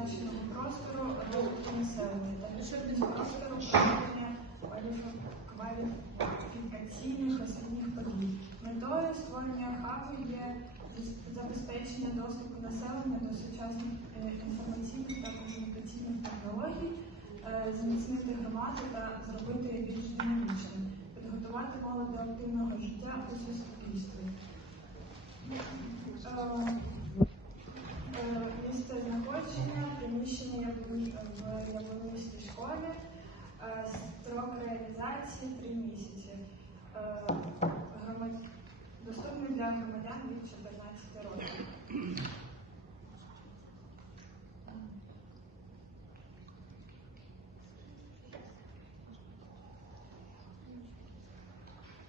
зазначеного простору розвитку населення та розширення простору проведення кваліфікаційних освітніх подій. Метою створення хабу є забезпечення доступу населення до сучасних е, інформаційних та комунікаційних технологій, е, зміцнити громаду та зробити більш динамічним, підготувати молодь до активного життя у суспільстві. В Яблунівській школі, Е, строк реалізації 3 місяці. Е, Доступний для громадян від 14 років.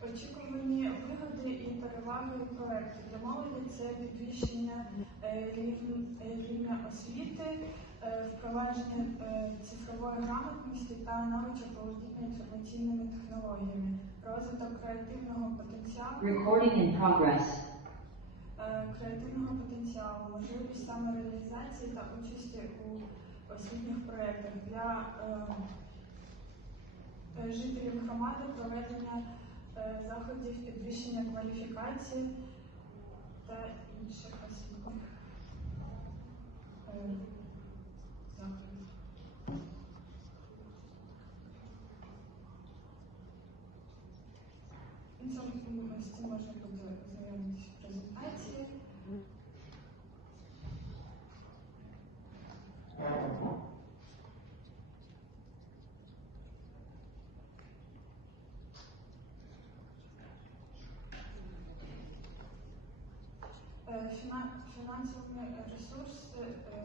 Очікувані вигоди і переваги проекту для молоді підвищення е, е, рівня освіти, е, впровадження цифрової грамотності та навичок володіння інформаційними технологіями, розвиток креативного потенціалу, Recording in progress. креативного потенціалу, можливість самореалізації та участі у освітніх проєктах для жителів громади проведення заходів підвищення кваліфікації та інших з цим можна буде Е, фіна- Фінансові ресурси,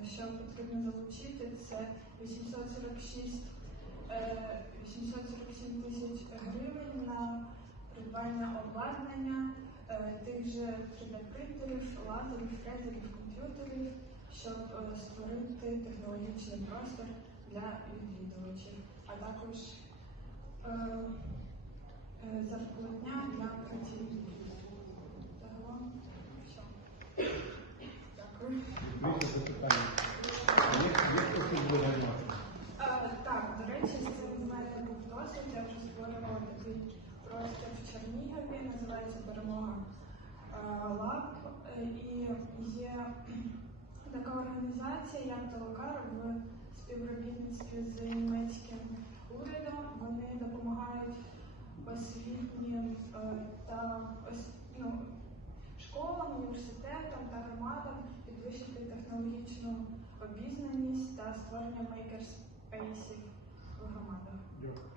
е, що потрібно залучити, це 846, е, 847 тисяч гривень на придбання обладнання, е, тих же 3D-принтерів, лазерів, фрезерів, комп'ютерів, щоб е, створити технологічний простор для відвідувачів, а також е, е, зарплатня такий простір в Чернігові, називається Перемога е, Лаб. Е, І є така організація, як Толокар в співробітництві з німецьким урядом. Вони допомагають освітнім е, та ну, школам, університетам та громадам підвищити технологічну обізнаність та створення мейкерспейсів в громадах. Дякую.